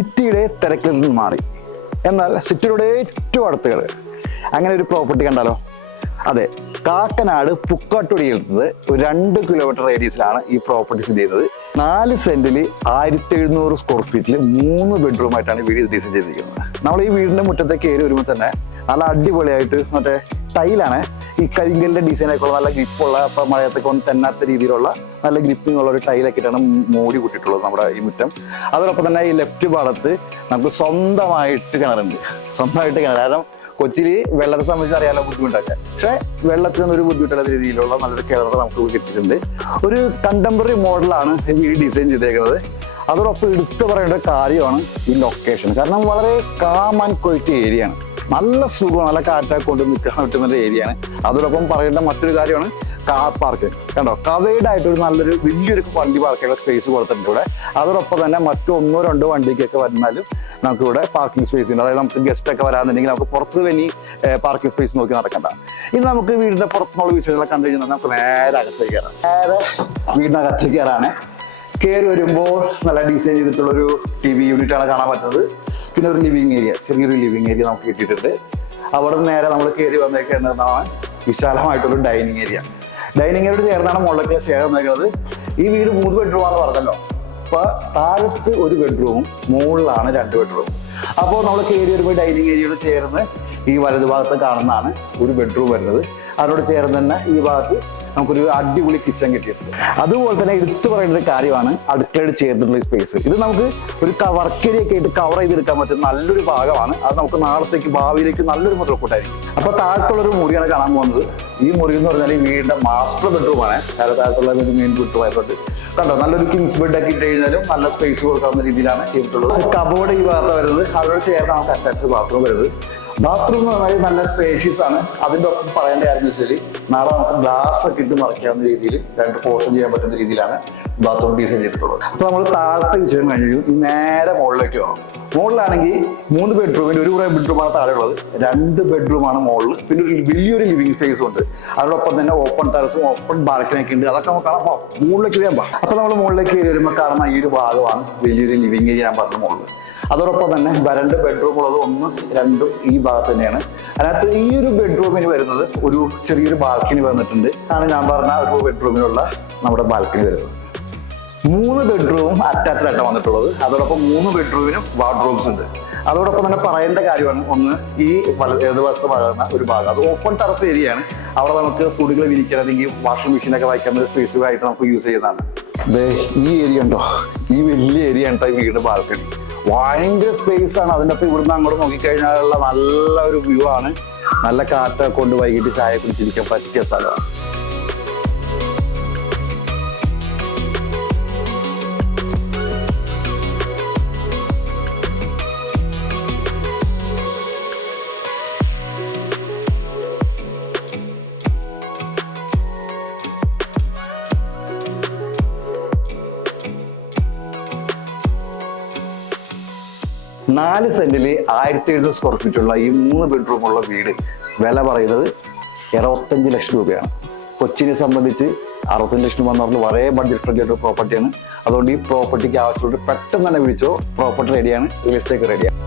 സിറ്റിയുടെ തിരക്കിൽ നിന്ന് മാറി, എന്നാൽ സിറ്റിയുടെ ഏറ്റവും അടുത്ത് അങ്ങനെ ഒരു പ്രോപ്പർട്ടി കണ്ടാലോ? അതെ, കാക്കനാട് പുക്കാട്ടുടിയെടുത്തത് ഒരു 2 കിലോമീറ്റർ റേഡിയസിലാണ് ഈ പ്രോപ്പർട്ടി സ്ഥിതി ചെയ്യുന്നത്. 4 സെന്റിൽ 1700 സ്ക്വയർ ഫീറ്റിൽ 3 ബെഡ്റൂം ആയിട്ടാണ് വീട് ഡിസൈൻ ചെയ്തിരിക്കുന്നത്. നമ്മൾ ഈ വീടിന്റെ മുറ്റത്തേക്ക് കയറി വരുമ്പോൾ തന്നെ നല്ല അടിപൊളിയായിട്ട് മറ്റേ ടൈലാണ്, ഈ കരിങ്കലിന്റെ ഡിസൈൻ ആയിക്കോളൂ, നല്ല ഗ്രിപ്പുള്ള, ഇപ്പം മഴയത്തൊക്കെ ഒന്ന് തെന്നാത്ത രീതിയിലുള്ള നല്ല ഗ്രിപ്പിംഗ് ഉള്ള ഒരു ടൈലൊക്കെയിട്ടാണ് മോടി കൂട്ടിയിട്ടുള്ളത് നമ്മുടെ ഈ മുറ്റം. അതോടൊപ്പം തന്നെ ഈ ലെഫ്റ്റ് ഭാഗത്ത് നമുക്ക് സ്വന്തമായിട്ട് കിണറുണ്ട്. കാരണം കൊച്ചിയിൽ വെള്ളത്തെ സംബന്ധിച്ച് അറിയാലോ ബുദ്ധിമുട്ടൊക്കെ, പക്ഷെ വെള്ളത്തിനൊന്നും ഒരു ബുദ്ധിമുട്ടുള്ള രീതിയിലുള്ള നല്ലൊരു കിണർ നമുക്ക് കിട്ടിയിട്ടുണ്ട്. ഒരു കണ്ടംപററി മോഡലാണ് ഈ വീട് ഡിസൈൻ ചെയ്തേക്കുന്നത്. അതോടൊപ്പം എടുത്തു പറയേണ്ട കാര്യമാണ് ഈ ലൊക്കേഷൻ. കാരണം വളരെ കാം ആൻഡ് ക്വയറ്റ് ഏരിയ ആണ്, നല്ല സുഖം, നല്ല കാറ്റൊക്കെ കൊണ്ട് നിൽക്കാൻ പറ്റുന്ന ഏരിയ ആണ്. അതോടൊപ്പം പറയേണ്ട മറ്റൊരു കാര്യമാണ് കാർ പാർക്ക്. കണ്ടോ, കവേർഡ് ആയിട്ട് ഒരു നല്ലൊരു വലിയൊരു വണ്ടി പാർക്കുള്ള സ്പേസ് കൊടുത്തിട്ടുണ്ട് ഇവിടെ. അതോടൊപ്പം തന്നെ മറ്റു 1-2 വണ്ടിക്കൊക്കെ വന്നാലും നമുക്ക് ഇവിടെ പാർക്കിംഗ് സ്പേസ് ഉണ്ട്. അതായത് നമുക്ക് ഗസ്റ്റ് ഒക്കെ വരാന്നുണ്ടെങ്കിൽ നമുക്ക് പുറത്ത് തന്നെ പാർക്കിംഗ് സ്പേസ് നോക്കി നടക്കണ്ട. ഇനി നമുക്ക് വീടിന്റെ പുറത്തുനിന്നുള്ള വിഷയങ്ങളൊക്കെ കണ്ടു കഴിഞ്ഞാൽ നമുക്ക് നേരെ അകത്തേക്ക് കയറാം. നേരെ വീടിനകത്തേക്ക് കയറാണ്. കയറി വരുമ്പോൾ നല്ല ഡിസൈൻ ചെയ്തിട്ടുള്ളൊരു TV യൂണിറ്റ് ആണ് കാണാൻ പറ്റുന്നത്. പിന്നെ ഒരു ലിവിങ് ഏരിയ, ചെറിയൊരു ലിവിങ് ഏരിയ നമുക്ക് കിട്ടിയിട്ടുണ്ട്. അവിടെ നേരെ നമ്മൾ കയറി വന്നേക്കുന്നതാണ് വിശാലമായിട്ടൊരു ഡൈനിങ് ഏരിയ. ഡൈനിങ് ഏരിയയോട് ചേർന്നാണ് മുകളിലേക്ക് ഷെയർ വന്നേക്കുന്നത്. ഈ വീട് 3 ബെഡ്റൂമാണെന്ന് പറഞ്ഞല്ലോ. അപ്പോൾ താഴത്ത് 1 ബെഡ്റൂമും മുകളിലാണ് 2 ബെഡ്റൂം. അപ്പോൾ നമ്മൾ കയറി വരുമ്പോൾ ഡൈനിങ് ഏരിയയോട് ചേർന്ന് ഈ വലതുഭാഗത്ത് കാണുന്നതാണ് 1 ബെഡ്റൂം വരുന്നത്. അതിനോട് ചേർന്ന് തന്നെ ഈ ഭാഗത്ത് നമുക്കൊരു അടിപൊളി കിച്ചൺ കിട്ടിയിട്ടുണ്ട്. അതുപോലെ തന്നെ എടുത്തു പറയേണ്ട ഒരു കാര്യമാണ് അടുക്കളയോട് ചേർന്നിട്ടുള്ള സ്പേസ്. ഇത് നമുക്ക് ഒരു വർക്ക് ഏരിയ ഒക്കെ ആയിട്ട് കവർ ചെയ്തെടുക്കാൻ പറ്റുന്ന നല്ലൊരു ഭാഗമാണ്. അത് നമുക്ക് നാളത്തേക്ക് ഭാവിയിലേക്ക് നല്ലൊരു മുതൽക്കൂട്ടായിരിക്കും. അപ്പോൾ താഴത്തുള്ളൊരു മുറിയാണ് കാണാൻ പോകുന്നത്. ഈ മുറി എന്ന് പറഞ്ഞാൽ ഈ വീടിന്റെ മാസ്റ്റർ ബെഡ്റൂമാണ്. താഴത്തുള്ള മെയിൻ ബെഡ്റൂം ആയതുകൊണ്ട് കണ്ടോ, നല്ലൊരു കിങ്സ് ബെഡ് ഒക്കെ ഇട്ട് കഴിഞ്ഞാലും നല്ല സ്പേസ് കൊടുക്കാവുന്ന രീതിയിലാണ് ചെയ്തിട്ടുള്ളത്. കബോർഡ് ഈ ഭാഗത്ത് വരുന്നത്. അതോട് ചേർന്ന് നമുക്ക് അറ്റാച്ച്ഡ് ബാത്റൂം വരുന്നത്. ബാത്റൂം എന്ന് പറഞ്ഞാൽ നല്ല സ്പേഷ്യസ് ആണ്. അതിൻ്റെ ഒപ്പം പറയേണ്ട കാര്യം എന്ന് വെച്ചാൽ നാളെ നമുക്ക് ഗ്ലാസ് ഒക്കെ ഇട്ട് മറയ്ക്കാവുന്ന രീതിയിൽ 2 പോർഷൻ ചെയ്യാൻ പറ്റുന്ന രീതിയിലാണ് ബാത്റൂം ഡിസൈൻ ചെയ്തിട്ടുള്ളത്. അപ്പോൾ നമ്മൾ താഴത്തെ വിഷയം കഴിഞ്ഞു ഈ നേരെ മുകളിലേക്ക് പോകണം. മുകളിലാണെങ്കിൽ 3 ബെഡ്റൂമിൽ 1 ബെഡ്റൂമാണ് താഴെ ഉള്ളത്, 2 ബെഡ്റൂമാണ് മുകളിൽ. പിന്നെ ഒരു വലിയൊരു ലിവിംഗ് സ്പേസും ഉണ്ട്. അതോടൊപ്പം തന്നെ ഓപ്പൺ ടെറസും ഓപ്പൺ ബാൽക്കണി ഒക്കെ ഉണ്ട്. അതൊക്കെ നമുക്ക് കാണാം. മുകളിലേക്ക് വേണം. അപ്പോൾ നമ്മൾ മുകളിലേക്ക് കയറി വരുമ്പോൾ കാണുന്ന ഈ ഒരു ഭാഗമാണ് വലിയൊരു ലിവിംഗ് ഏരിയ ഞാൻ പറഞ്ഞ മുകളിൽ. അതോടൊപ്പം തന്നെ 2 ബെഡ്റൂം ഉള്ളത് 1, 2 ഈ ഭാഗത്ത് തന്നെയാണ്. അതിനകത്ത് ഈ ഒരു ബെഡ്റൂമിന് വരുന്നത് ഒരു ചെറിയൊരു ബാൽക്കണി വന്നിട്ടുണ്ട്. ആണ് ഞാൻ പറഞ്ഞ 1 ബെഡ്റൂമിനുള്ള നമ്മുടെ ബാൽക്കണി വരുന്നത്. 3 ബെഡ്റൂം അറ്റാച്ച്ഡ് ആയിട്ട് വന്നിട്ടുള്ളത്. അതോടൊപ്പം 3 ബെഡ്റൂമിനും വാർഡ്രോബ്സ് ഉണ്ട്. അതോടൊപ്പം തന്നെ പറയേണ്ട കാര്യമാണ് ഒന്ന് ഈ ഇടതുവശത്ത് പറയുന്ന ഒരു ഭാഗം, അത് ഓപ്പൺ ടെറസ് ഏരിയ ആണ്. അവിടെ നമുക്ക് തുണികൾ വിരിക്കാൻ അല്ലെങ്കിൽ വാഷിംഗ് മെഷീനൊക്കെ വയ്ക്കുന്ന സ്പേസ് ആയിട്ട് നമുക്ക് യൂസ് ചെയ്യുന്നതാണ്. ഈ ഏരിയ ഉണ്ടോ, ഈ വലിയ ഏരിയ ഉണ്ടോ ഈ വീടിന്റെ ബാൽക്കണി. ഭയങ്കര സ്പേസ് ആണ്. അതിൻ്റെ ഒപ്പം ഇവിടുന്ന് അങ്ങോട്ട് നോക്കിക്കഴിഞ്ഞാലുള്ള നല്ല ഒരു വ്യൂ ആണ്. നല്ല കാറ്റൊക്കെ കൊണ്ട് വൈകിട്ട് ചായ കുടിച്ചിരിക്കാൻ പറ്റിയ സ്ഥലമാണ്. നാല് സെന്റിൽ 1700 സ്ക്വയർ ഫീറ്റുള്ള ഈ 3 ബെഡ്റൂമുള്ള വീട് വില പറയുന്നത് 65 ലക്ഷം രൂപയാണ്. കൊച്ചിനെ സംബന്ധിച്ച് 65 ലക്ഷം രൂപ എന്ന് പറഞ്ഞാൽ വളരെ ബഡ്ജറ്റ് ഫ്രണ്ട്ലി ആയിട്ട് പ്രോപ്പർട്ടിയാണ്. അതുകൊണ്ട് ഈ പ്രോപ്പർട്ടിക്ക് ആവശ്യമുള്ള പെട്ടെന്ന് തന്നെ വിളിച്ചോ, പ്രോപ്പർട്ടി റെഡിയാണ്, റിയൽ എസ്റ്റേറ്റ് റെഡിയാണ്.